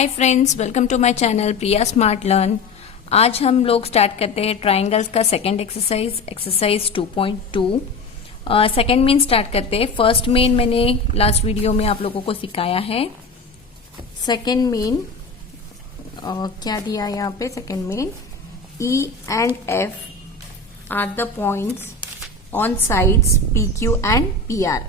Hi friends, welcome to my channel Priya smart learn. आज हम लोग स्टार्ट करते हैं ट्राइंगल्स का सेकंड एक्सरसाइज 2.2। सेकंड मेन स्टार्ट करते हैं। फर्स्ट मेन मैंने लास्ट वीडियो में आप लोगों को सिखाया है। सेकंड मेन क्या दिया यहाँ पे? Second main E and F are the points on sides PQ and PR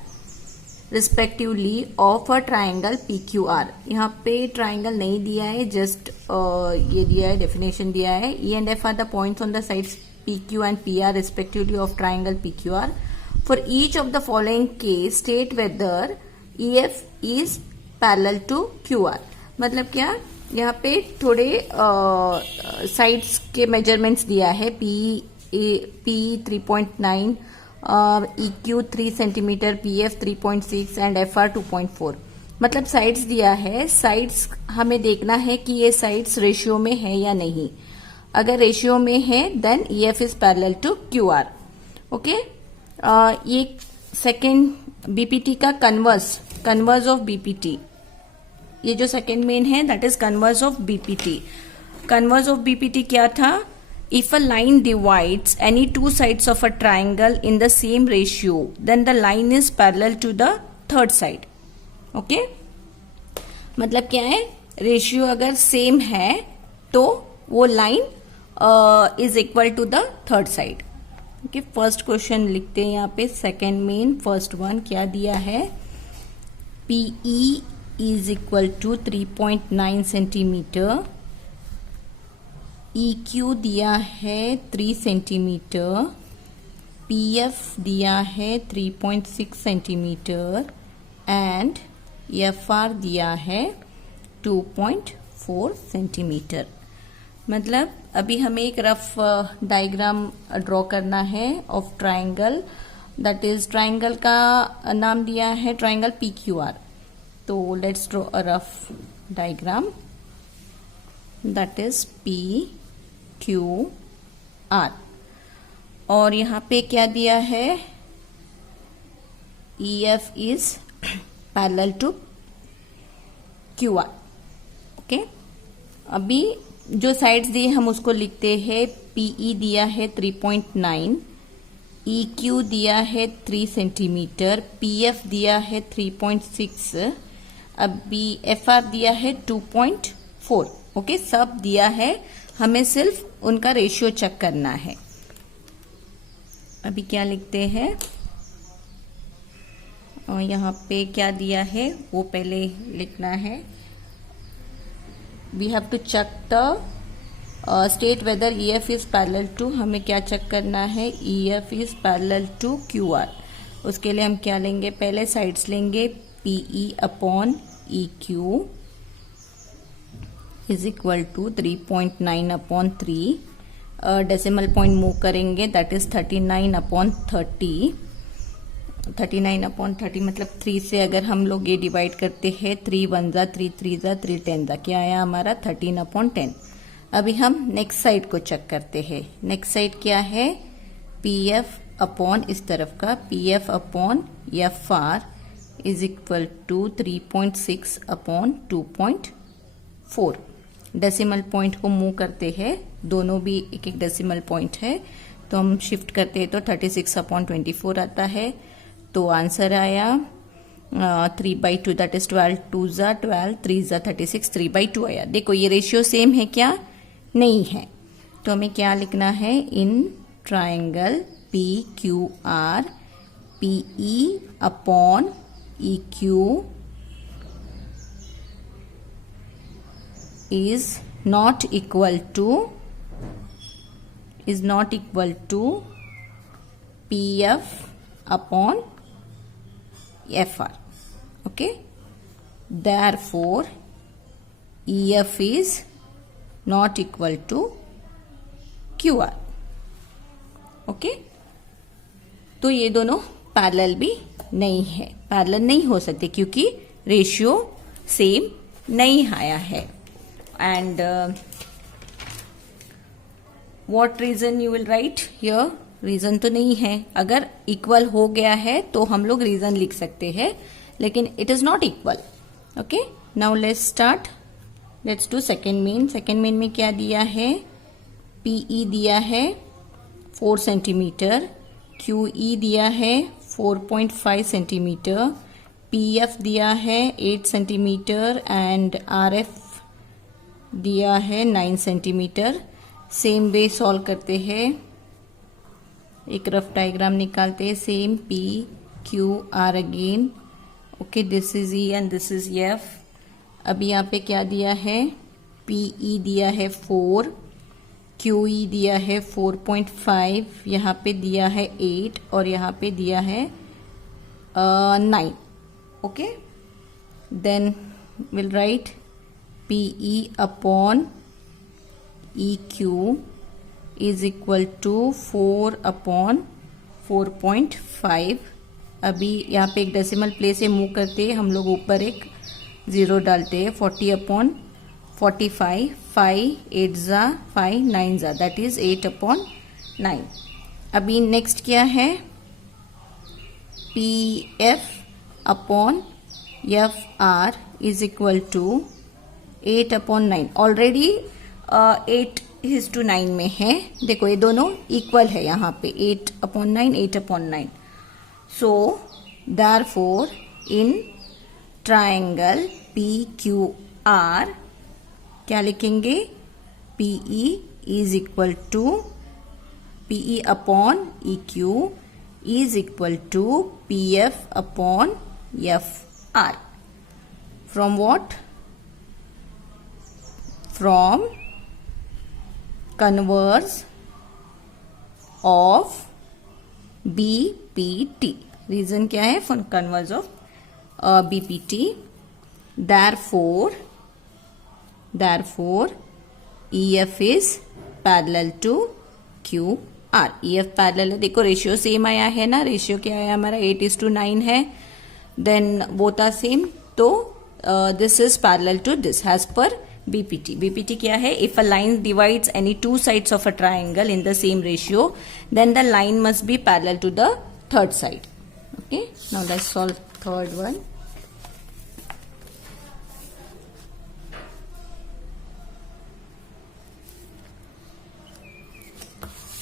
respectively of a triangle PQR। यहाँ पे ट्राइंगल नहीं दिया है, जस्ट ये दिया है, डेफिनेशन दिया है। E and F are the points on the sides PQ and PR respectively of triangle PQR। For each of the following case state whether EF is parallel to QR। मतलब क्या, यहाँ पे थोड़े साइड्स के measurements दिया है। P 3.9, EQ 3 centimetre, PF 3.6 and FR 2.4। मतलब sides दिया है। साइड्स हमें देखना है कि ये साइड्स रेशियो में है या नहीं। अगर रेशियो में है then EF is parallel to QR। Okay, ये सेकेंड BPT का कन्वर्स ऑफ BPT। ये जो सेकेंड मेन है that is converse of BPT। Converse of BPT क्या था? If a line divides any two sides of a triangle in the same ratio, then the line is parallel to the third side। Okay, मतलब क्या है? Ratio अगर same है तो वो line is equal to the third side. Okay, first question लिखते हैं यहाँ पे। सेकेंड मेन फर्स्ट वन क्या दिया है? PE is equal to 3.9 centimetre, EQ दिया है 3 सेंटीमीटर, PF दिया है 3.6 सेंटीमीटर एंड FR दिया है 2.4 सेंटीमीटर। मतलब अभी हमें एक रफ डायग्राम ड्रॉ करना है of triangle. That is triangle का नाम दिया है ट्राइंगल PQR। तो let's draw a rough diagram that is PQR। और यहाँ पे क्या दिया है? EF is parallel to QR। Okay, अभी जो साइड्स दिए हम उसको लिखते हैं। PE दिया है 3.9, EQ दिया है 3 सेंटीमीटर, PF दिया है 3.6, अभी FR दिया है 2.4। ओके, सब दिया है, हमें सिर्फ उनका रेशियो चेक करना है। अभी क्या लिखते हैं? और यहाँ पे क्या दिया है वो पहले लिखना है। We have to check the state whether EF is parallel to, हमें क्या चेक करना है? EF is parallel to QR। उसके लिए हम क्या लेंगे? पहले साइड्स लेंगे। PE upon EQ is equal to 3.9 upon 3। Decimal point move करेंगे, दैट इज 39 अपॉन 30। 39 अपॉन 30 मतलब 3 से अगर हम लोग ये डिवाइड करते हैं, 3 1 जा 3 3 जा 3 10 जा, क्या आया हमारा? 13 अपॉन 10। अभी हम नेक्स्ट साइड को चेक करते हैं। नेक्स्ट साइड क्या है? PF अपॉन इस तरफ का PF upon FR is equal to 3.6 upon 2.4। Decimal point को मूव करते हैं, दोनों भी एक एक डेसिमल पॉइंट है, तो हम शिफ्ट करते हैं तो 36 अपॉन 24 आता है। तो आंसर आया 3/2, दैट इज 12 2 जा 12 3 जा 36, 3/2 आया। देखो ये रेशियो सेम है क्या? नहीं है। तो हमें क्या लिखना है? In triangle PQR PE upon EQ is not equal to PF upon FR। okay, therefore EF is not equal to QR। okay, तो ये दोनों पैरेलल भी नहीं है, पैरेलल नहीं हो सकते क्योंकि रेशियो सेम नहीं आया है। And what reason you will write here? Reason तो नहीं है। अगर इक्वल हो गया है तो हम लोग रीजन लिख सकते हैं, लेकिन it is not equal. Okay, now let's start. Let's do second main. Second main में क्या दिया है, पीई दिया है 4 सेंटीमीटर, क्यूई दिया है 4.5 सेंटीमीटर, पीएफ दिया है 8 सेंटीमीटर एंड आरएफ दिया है 9 सेंटीमीटर। सेम वे सॉल्व करते हैं, एक रफ डायग्राम निकालते हैं। Same P Q are again, okay this is E and this is F. अभी यहाँ पे क्या दिया है, पीई दिया है 4, क्यूई दिया है 4.5, यहाँ पे दिया है 8 और यहाँ पे दिया है 9, okay. Then will write PE upon E Q is equal to 4 upon 4.5। अभी यहाँ पे एक डेसिमल प्लेस से मूव करते हम लोग ऊपर एक 0 डालते हैं। 40 अपॉन 45, 5 8 जा 5 9 जा, दैट इज 8 अपॉन 9। अभी नेक्स्ट क्या है, P F upon F R is equal to 8 upon 9। Already 8:9 में है, देखो ये दोनों इक्वल है यहाँ पे, 8 upon 9 8 upon 9। So therefore in triangle P Q R क्या लिखेंगे, PE is equal to PE upon E Q is equal to P F upon F R. From what, from converse of BPT. Reason क्या है, for converse of BPT. therefore EF is parallel to QR। EF parallel है, देखो ratio same आया है ना, ratio क्या आया हमारा 8:9 है, देन बोथ आर सेम, तो this is parallel to this edge पर BPT। BPT क्या है, if a line divides any two sides of a triangle in the same ratio then the line must be parallel to the third side. Okay, now let's solve third one.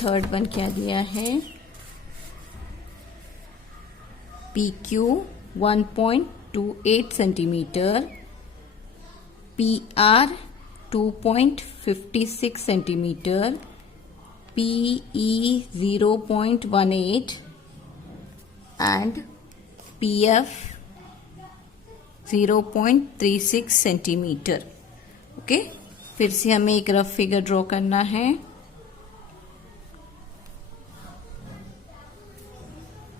Third one क्या दिया है, PQ 1.28 centimetre, PR 2.56 centimetre, PE 0.18 and PF 0.36 centimetre. Okay, फिर से हमें एक rough figure draw करना है।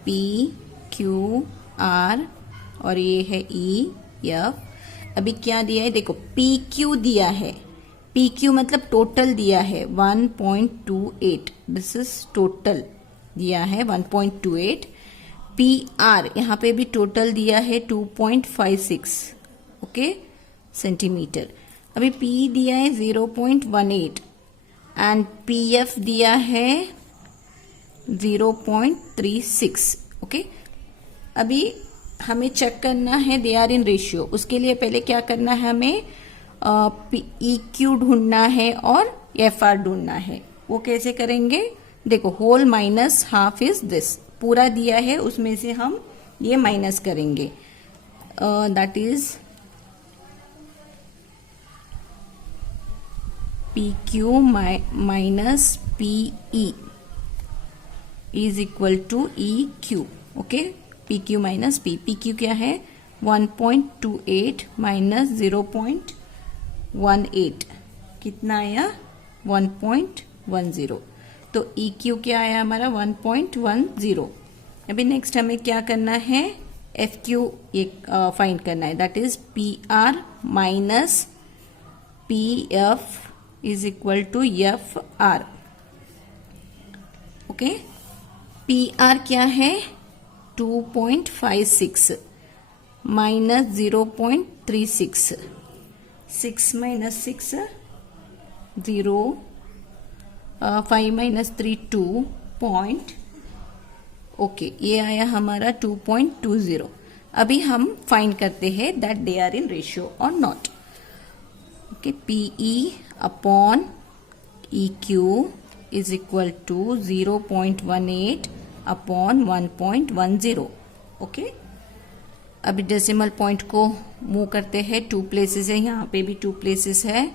P Q R और ये है E F। अभी क्या दिया है, देखो PQ दिया है, PQ मतलब टोटल दिया है 1.28, दिस इज टोटल दिया है 1.28। PR यहाँ पे भी टोटल दिया है 2.56, ओके सेंटीमीटर। अभी P दिया है 0.18 एंड PF दिया है 0.36, ओके। अभी हमें चेक करना है दे आर इन रेशियो, उसके लिए पहले क्या करना है, हमें EQ ढूंढना है और FR ढूंढना है। वो कैसे करेंगे, देखो whole minus half is this, पूरा दिया है उसमें से हम ये माइनस करेंगे, that is PQ minus PE is equal to EQ, okay. PQ minus PQ क्या है, 1.28 माइनस 0.18 कितना आया, 1.10। तो EQ क्या आया हमारा 1.10। अभी नेक्स्ट हमें क्या करना है, FQ ये फाइंड करना है, that is PR minus PF is equal to FR, okay. PR क्या है 2.56 minus 0.36, 6 minus 6 0, 5 minus 3 2 point, okay ये आया हमारा 2.20। अभी हम फाइंड करते हैं that they are in ratio और not. Okay, PE upon EQ is equal to 0.18 upon 1.10. Okay, अभी डेसिमल पॉइंट को मूव करते हैं. 2 प्लेसेस है, यहाँ पे भी 2 प्लेसेस है,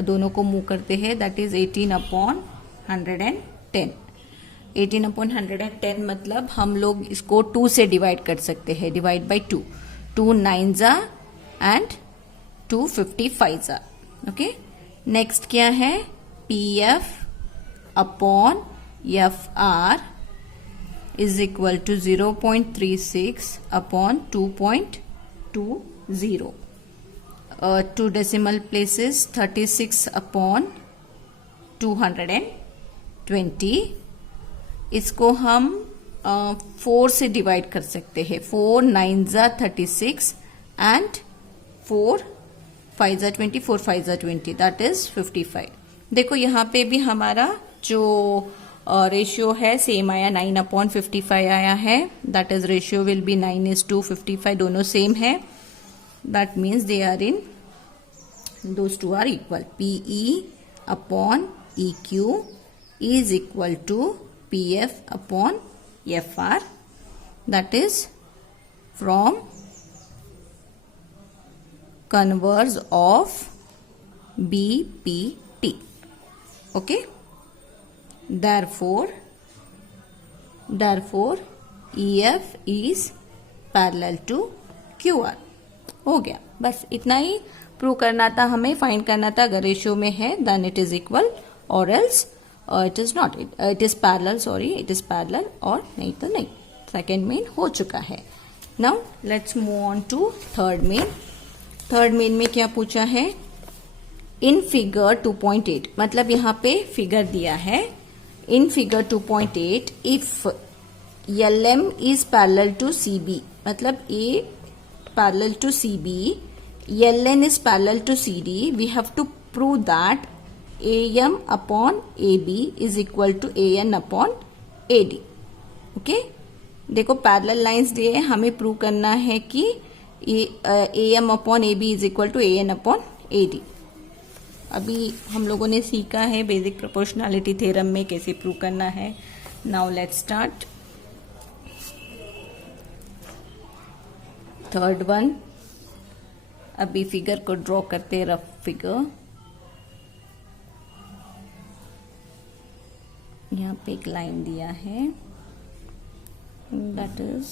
दोनों को मूव करते हैं. That is 18 upon 110. 18 अपॉन 110 मतलब हम लोग इसको 2 से डिवाइड कर सकते हैं. Divide by 2. 2 9 जा एंड 2 55 जा. ओके, नेक्स्ट क्या है? PF upon FR is equal to 0.36 upon 2.20. 2 decimal places, 36 upon 220. इसको हम 4 से डिवाइड कर सकते हैं. 4 9 जा 36 एंड 4 5 जा 20, 4 5 जा 20, दैट इज 55. देखो यहाँ पे भी हमारा जो रेशियो है सेम आया, 9 अपॉन 55 आया है. That is ratio will be 9:55. दोनों सेम है. That means they are in, those two are equal. PE upon EQ is equal to PF upon FR. That is from converse of BPT. Okay, therefore EF is parallel to QR. हो गया, बस इतना ही prove करना था हमें, find करना था. अगर रेशियो में है देन इट इज इक्वल, और else it is not, it is parallel. Sorry, it is parallel, और नहीं तो नहीं. सेकेंड मेन हो चुका है. Now let's move on to third main. Third main में क्या पूछा है? इन फिगर 2.8, मतलब यहाँ पे फिगर दिया है. In figure 2.8, if LM is parallel to CB, मतलब A parallel to CB, LN is parallel to CD, we have to prove that AM upon AB is equal to AN upon AD. Okay? देखो parallel lines दिए, हमें prove करना है कि AM upon AB is equal to AN upon AD. अभी हम लोगों ने सीखा है बेसिक प्रोपोर्शनैलिटी थ्योरम में कैसे प्रूव करना है. Now let's start. Third one, अभी फिगर को ड्रॉ करते हैं, रफ फिगर. यहाँ पे एक लाइन दिया है, दैट इज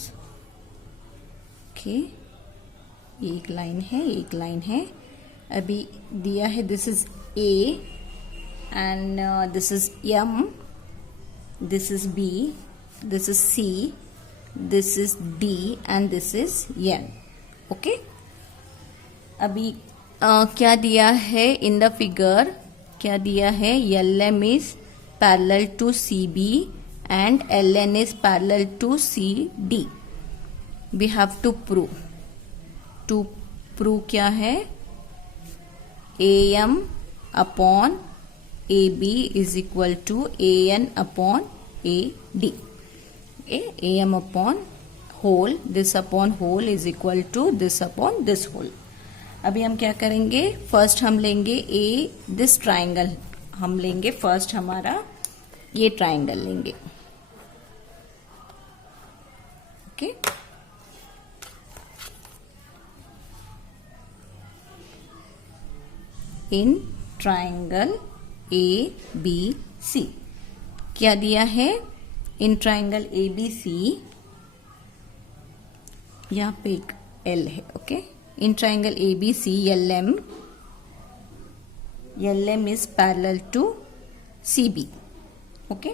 ओके. एक लाइन है, एक लाइन है. अभी दिया है this is A and this is M, this is B, this is C, this is D and this is N. Okay, अभी क्या दिया है इन द फिगर? क्या दिया है? LM is parallel to CB and LN is parallel to CD. We have to prove क्या है? AM upon AB is equal to AN upon AD. Okay? AM upon whole, this upon whole is equal to this upon this whole. अभी हम क्या करेंगे? First हम लेंगे this triangle, हम लेंगे फर्स्ट हमारा ये ट्राइंगल लेंगे. ओके, इन ट्राइंगल ABC क्या दिया है? इन ट्राइंगल ABC यहाँ पे एक L है. Okay, in triangle ABC LM is parallel to CB. Okay,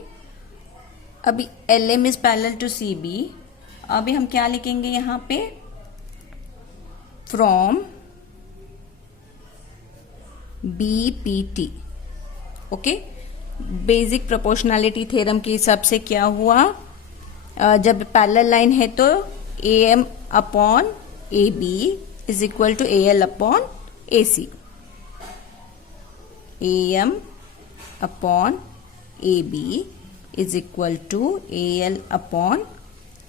अभी LM is parallel to CB. अभी हम क्या लिखेंगे यहाँ पे? From BPT. Okay, basic proportionality theorem के हिसाब से क्या हुआ? जब पैरेलल लाइन है तो AM upon AB is equal to AL upon AC. AM upon AB is equal to AL upon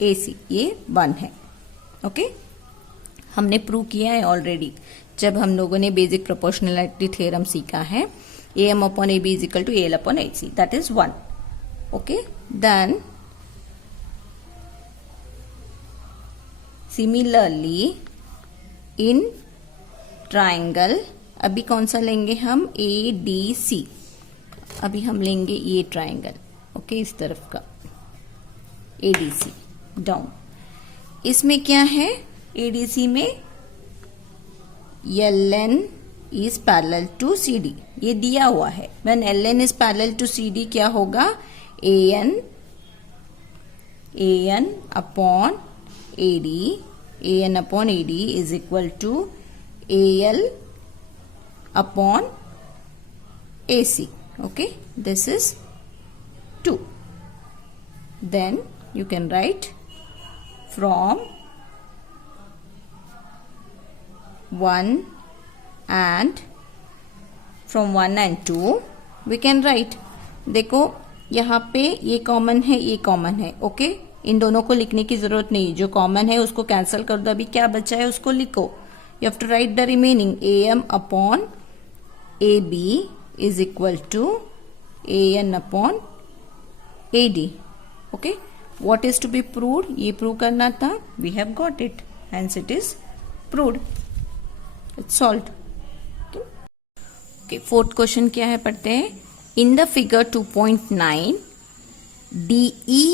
AC. ये 1 है. ओके, हमने प्रूव किया है ऑलरेडी जब हम लोगों ने बेसिक प्रोपोर्शनलिटी थ्योरम सीखा है, AM upon AB is equal to AL upon AC, that is 1. Okay, then similarly in triangle, अभी कौन सा लेंगे हम, ADC. अभी हम लेंगे ये ट्राइंगल, ओके, इस तरफ का ADC डाउन. इसमें क्या है, ADC में LN is parallel to CD, ये दिया हुआ है. When LN is parallel to CD क्या होगा, AN upon AD, AN upon AD is equal to AL upon AC. Okay, this is 2. Then you can write from 1 and 2 we can write. देखो यहाँ पे ये कॉमन है, ये common है. Okay, इन दोनों को लिखने की जरूरत नहीं, जो कॉमन है उसको कैंसिल कर दो. अभी क्या बचा है उसको लिखो. You have to write the remaining. AM upon AB is equal to AN upon AD. Okay, what is to be proved, ये प्रूव करना था. We have got it, hence it is proved. It's solved. Okay, fourth question क्या है, पढ़ते हैं. In the figure 2.9 DE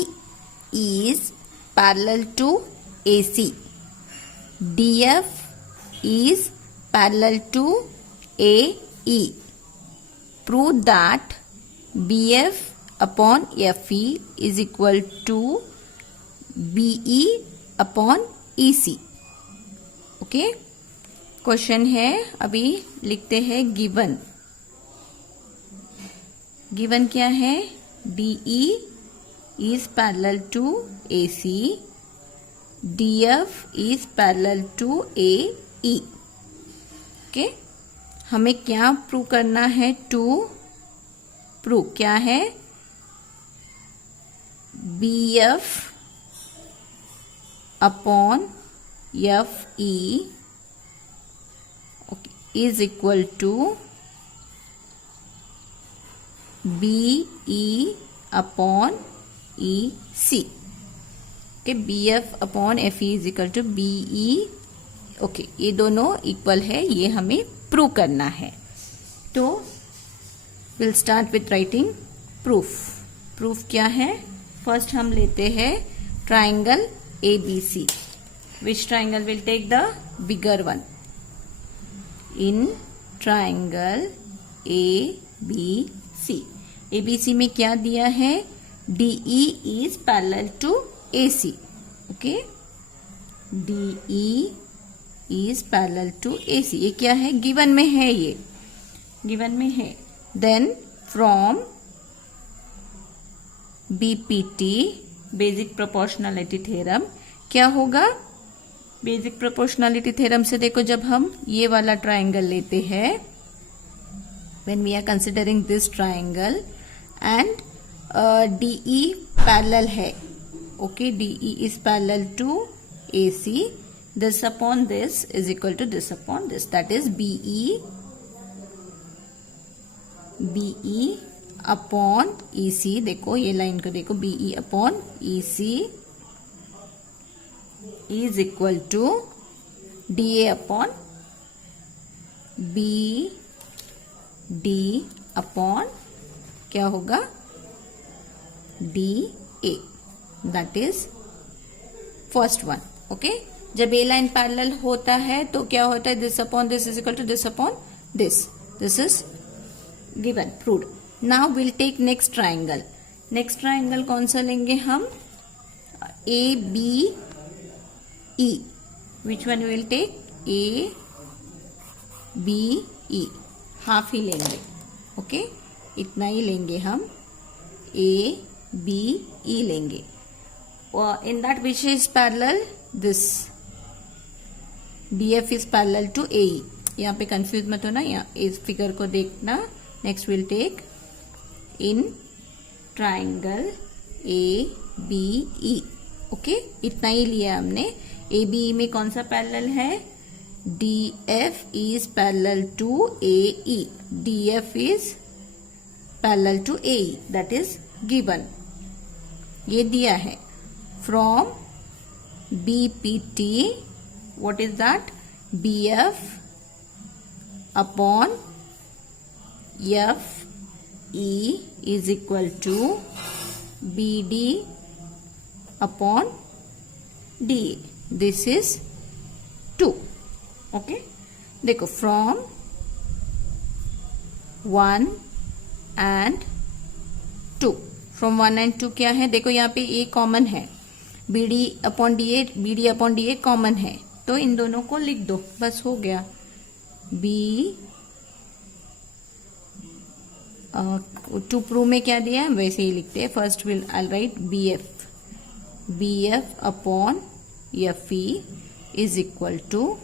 is parallel to AC, DF is parallel to AE. Prove that BF upon FE is equal to BE upon EC. Okay, question है, अभी लिखते हैं given. Given क्या है, DE is parallel to AC, DF is parallel to AE. Okay, हमें क्या prove करना है, टू प्रूव क्या है, BF upon FE is equal to BE upon EC. Okay, BF upon FE is equal to BE. Okay, ये दोनों इक्वल है, ये हमें प्रूव करना है. तो will start with writing proof. Proof क्या है, फर्स्ट हम लेते हैं triangle ABC. Which triangle will take the bigger one. In triangle ABC, ABC में क्या दिया है, DE is parallel to AC. Okay, DE is parallel to AC. ये क्या है, गिवन में है, ये गिवन में है. Then from BPT basic proportionality theorem क्या होगा, बेसिक प्रोपोर्शनलिटी थ्योरम से देखो, जब हम ये वाला ट्राइंगल लेते हैं, when we are considering this triangle and DE parallel है. Okay, DE is parallel to AC. This upon this is equal to this upon this, that is BE upon EC. देखो ये लाइन को देखो, BE upon EC is equal to DA upon BD upon क्या होगा, DA. that is first one. Okay, जब ए line parallel होता है तो क्या होता है, this upon this is equal to this upon this. This is given, proved. Now will take next triangle. Next triangle कौन सा लेंगे हम, ABE. Which one will take, ABE. Half ही लेंगे. ओके, इतना ही लेंगे हम, ABE लेंगे. In that which is parallel, this BF is parallel to AE. यहाँ पे कंफ्यूज मत होना, यहाँ इस फिगर को देखना. Next will take in triangle ABE. Okay, इतना ही लिया हमने. ABE में कौन सा पैरेलल है, DF is parallel to AE. DF is parallel to AE. That is given. ये दिया है. From BPT, what is that? BF upon FE is equal to BD upon DA. This is 2. Okay, देखो from 1 and 2. From 1 and 2 क्या है? देखो यहाँ पे A common है, BD अपॉन DA कॉमन है, तो इन दोनों को लिख दो, बस हो गया. टू प्रूव में क्या दिया है वैसे ही लिखते हैं. First will I write BF upon FE is equal to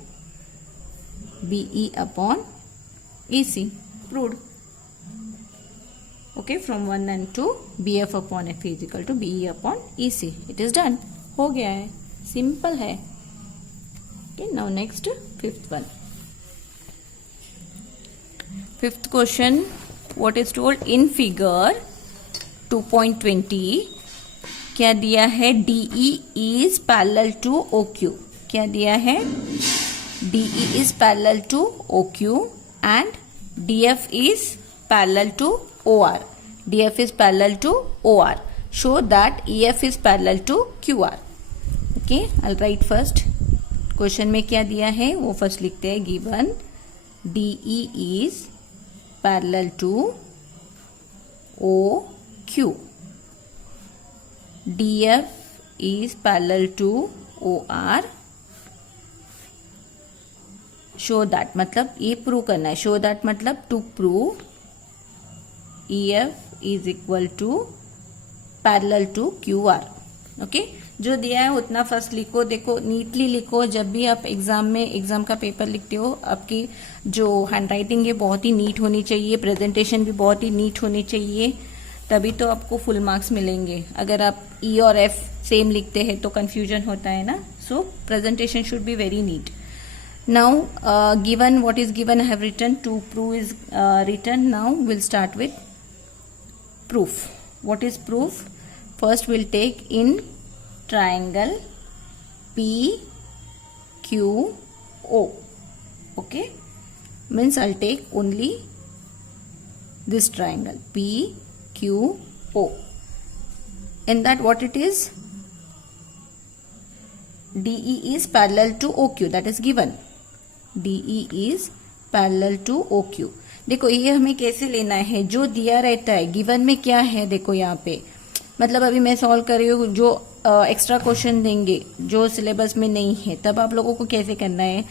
BE upon EC. Proved. Okay, from 1 and 2 BF upon FE is equal to BE upon EC. It is done. हो गया है, simple है. Okay, now next fifth one. Fifth question, what is told in figure 2.20 क्या दिया है? DE is parallel to OQ. क्या दिया है? DE is parallel to OQ and DF is parallel to OR. DF is parallel to OR. Show that EF is parallel to QR. Okay, I'll write first. Question में क्या दिया है वो first लिखते हैं. Given DE is parallel to OQ. DF is parallel to OR. Show that मतलब ये prove करना है. शो दैट मतलब to prove EF is equal to parallel to QR. Okay, जो दिया है उतना फर्स्ट लिखो. देखो नीटली लिखो. जब भी आप एग्जाम का पेपर लिखते हो, आपकी जो हैंडराइटिंग है बहुत ही नीट होनी चाहिए, प्रेजेंटेशन भी बहुत ही नीट होनी चाहिए, तभी तो आपको फुल मार्क्स मिलेंगे. अगर आप E और F सेम लिखते हैं तो कंफ्यूजन होता है ना. So presentation should be very neat. Now given what is given I have written. To prove is written. Now we'll start with proof. What is proof? First we'll take in triangle PQO. Okay, means I'll take only this triangle PQO. In that what it is? DE is parallel to OQ. That is given. DE is parallel to OQ. देखो ये हमें कैसे लेना है, जो दिया रहता है गिवन में क्या है. देखो यहाँ पे मतलब अभी मैं सॉल्व कर रही हूँ, जो एक्स्ट्रा क्वेश्चन देंगे जो सिलेबस में नहीं है, तब आप लोगों को कैसे करना है.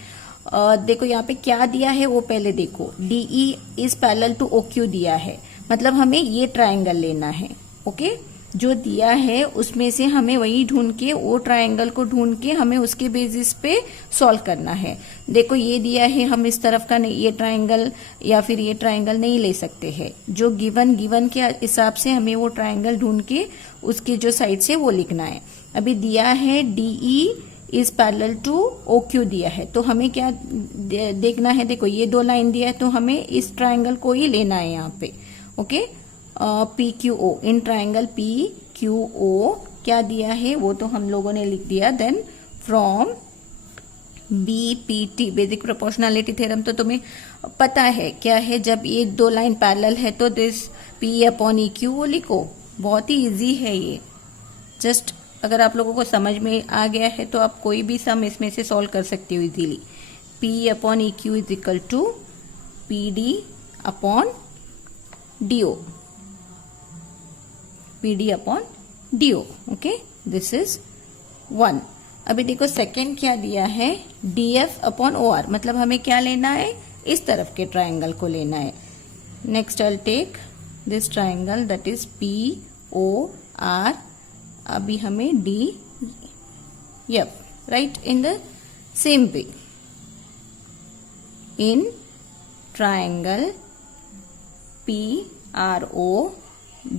देखो यहाँ पे क्या दिया है वो पहले देखो. DE is parallel to OQ दिया है, मतलब हमें ये ट्राइंगल लेना है. ओके, जो दिया है उसमें से हमें वही ढूंढ के, वो ट्राइंगल को ढूंढ के हमें उसके बेसिस पे सॉल्व करना है. देखो ये दिया है, हम इस तरफ का नहीं, ये ट्राइंगल या फिर ये ट्राइंगल नहीं ले सकते हैं. जो गिवन के हिसाब से हमें वो ट्राइंगल ढूंढ के उसके जो साइड से वो लिखना है. अभी दिया है DE is parallel to OQ दिया है, तो हमें क्या देखना है. देखो ये 2 लाइन दिया है, तो हमें इस ट्राइंगल को ही लेना है यहाँ पे. Okay, PQO, in triangle PQO क्या दिया है वो तो हम लोगों ने लिख दिया. Then from BPT, basic proportionality theorem तो तुम्हें पता है क्या है. जब ये 2 लाइन पैरेलल है तो दिस P अपॉन EQ वो लिखो. बहुत ही इजी है ये. जस्ट अगर आप लोगों को समझ में आ गया है तो आप कोई भी सम इसमें से सॉल्व कर सकते हो easily. P upon EQ is equal to PD upon DO. PD upon DO. Okay, this is 1. अभी देखो सेकेंड क्या दिया है, DF अपॉन OR, मतलब हमें क्या लेना है, इस तरफ के ट्राइंगल को लेना है. Next I take this triangle that is POR. अभी हमें DF write in the same way. In triangle PRO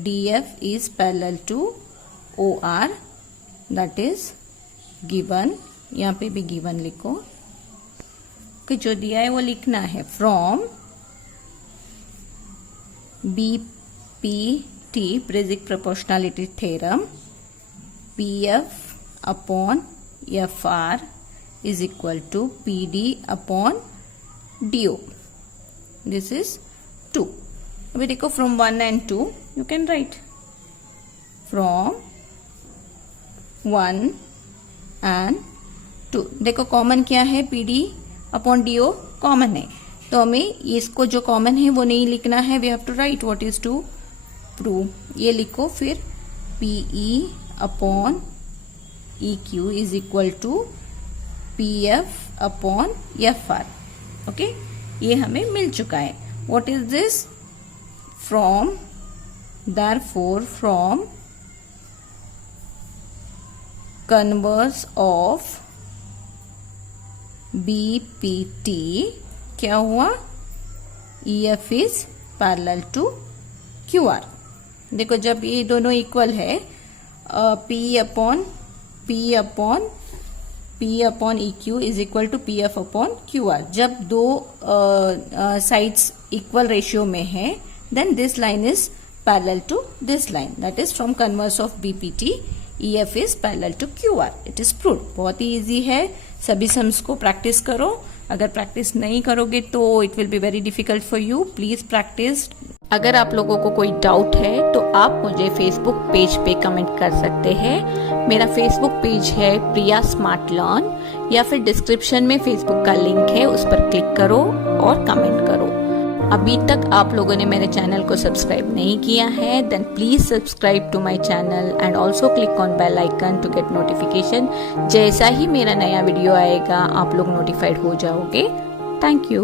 DF is parallel to OR, that is given. यहाँ पे भी given लिखो. कि जो दिया है वो लिखना है from BPT basic proportionality theorem PF upon FR is equal to PD upon DO. This is 2. अभी देखो from 1 and 2 you can write from 1 and 2. देखो कॉमन क्या है, PD अपॉन DO कॉमन है, तो हमें इसको जो कॉमन है वो नहीं लिखना है, we have to write what is to prove. ये लिखो फिर PE upon EQ is equal to PF upon FR. Okay, ये हमें मिल चुका है. What is this? From, therefore from converse of BPT क्या हुआ? EF is parallel to QR. देखो जब ये दोनों इक्वल है, P upon EQ is equal to PF upon QR. जब दो साइड्स इक्वल रेशियो में है, then this line is parallel to this line, that is from converse of BPT EF is parallel to QR. It is proved. बहुत ही easy है. सभी sums को practice करो. अगर प्रैक्टिस नहीं करोगे तो it will be very difficult for you. Please practice. अगर आप लोगों को कोई डाउट है तो आप मुझे फेसबुक पेज पे कमेंट कर सकते हैं. मेरा फेसबुक पेज है प्रिया स्मार्ट लर्न, या फिर डिस्क्रिप्शन में फेसबुक का लिंक है, उस पर क्लिक करो और कमेंट करो. अभी तक आप लोगों ने मेरे चैनल को सब्सक्राइब नहीं किया है, then please subscribe to my channel and also click on bell icon to get notification. जैसा ही मेरा नया वीडियो आएगा आप लोग नोटिफाइड हो जाओगे. Thank you.